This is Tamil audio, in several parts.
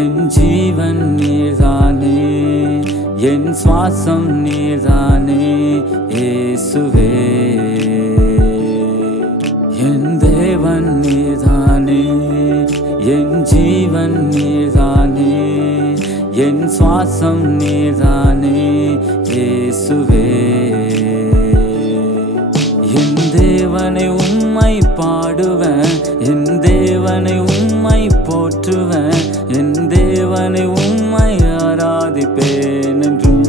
என் ஜீவன் நீர்தானே, என் சுவாசம் நீர்தானே இயேசுவே. என் தேவன் நீர்தானே, என் ஜீவன் நீர்தானே, என் சுவாசம் நீர்தானே இயேசுவே. என் தேவனை உம்மை பாடுவேன், என் தேவனை உம்மை போற்றுவேன், என் தேவனை உம்மை ஆராதிப்பேன் என்றும்.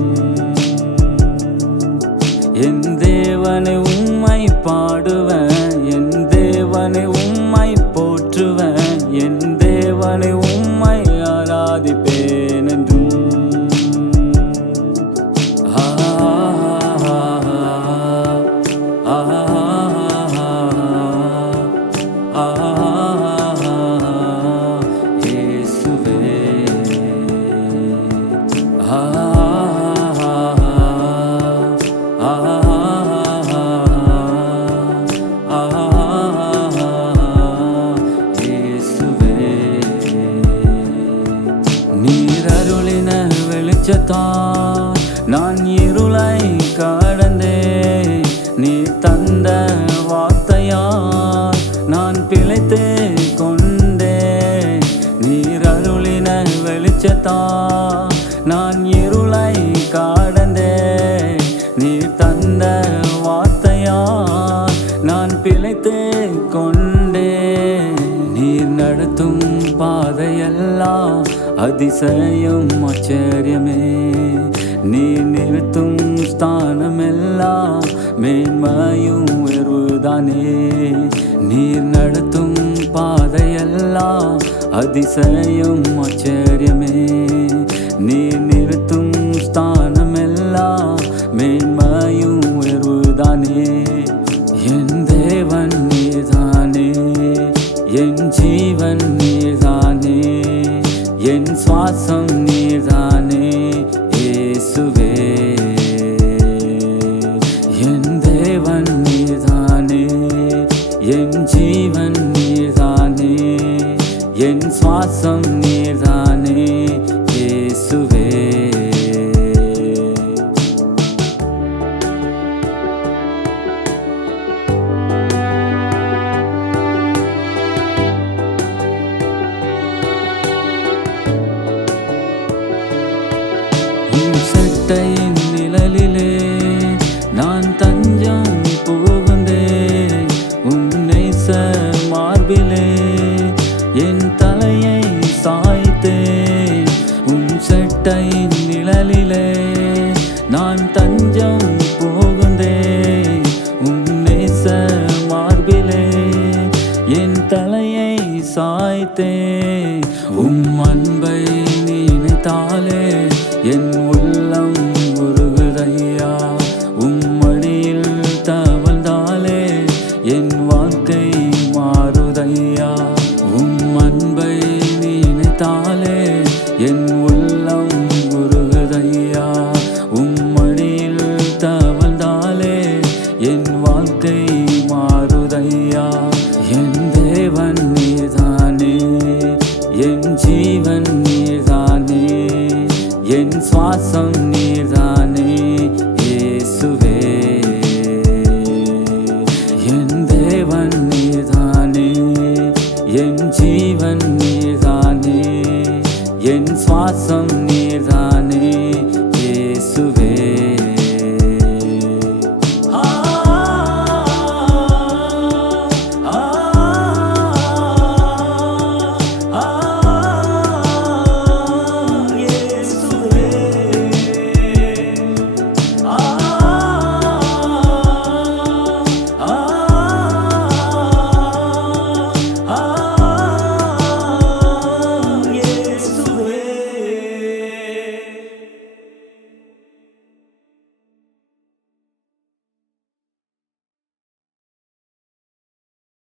என் தேவனை உம்மை பாடுவேன், என் தேவனை உம்மை போற்றுவேன், என் தேவனை உம்மை ஆராதிப்பேன் என்றும். நீரருளின வெளிச்சத்தால் நான் இருளை கடந்தேன், நீ தந்த வார்த்தையால் நான் பிழைத்து கொண்டேன். நீரருளின வெளிச்சத்தால் நான் இருளை கடந்தேன், நீ தந்த வார்த்தையால் நான் பிழைத்து கொண்டேன். நீர் நடத்தும் பாதையெல்லாம் அதிசயம் ஆச்சரியமே, நீ நிறுத்தும் ஸ்தானமெல்லாம் மேன்மையும் உயர்வுதானே. நீர் நடத்தும் பாதையெல்லாம் அதிசயம் ஆச்சரியமே, நீ நிறுத்தும் ஸ்தானமெல்லாம் மேன்மையும் உயர்வுதானே. என் தேவன் நீர்தானே, என் ஜீவன் நீர்தானே, என் சுவாசம் நீர்தானே இயேசுவே. என் தேவன் நீர்தானே, என் ஜீவன் நீர்தானே, என் சுவாசம் நீர்தானே இயேசுவே. செட்டையின் நிழலிலே நான் தஞ்சம் புகுந்தேன், உன்னை மார்பிலே என் தலையை சாய்த்தேன். உன் செட்டையின் நிழலிலே நான் தஞ்சம் புகுந்தேன், உன்னை மார்பிலே என் தலையை சாய்த்தேன். அன்பை நினைத்தாலே என் உள்ளம் உருகுதையா, உம்மடியில் தவழ்ந்தாலே என் வாழ்க்கை மாறுதையா. அன்பை நினைத்தாலே என் உள்ளம் உருகுதையா, உம்மடியில் தவழ்ந்தாலே என் வாழ்க்கை மாறுதையா. என் தேவன் நீர்தானே, என் ஜீவன் நீர்தானே, என் சுவாசம் நீர்தானே இயேசுவே. என் தேவன் நீர்தானே, என் ஜீவன் நீர்தானே, என் சுவாசம் நீர்தானே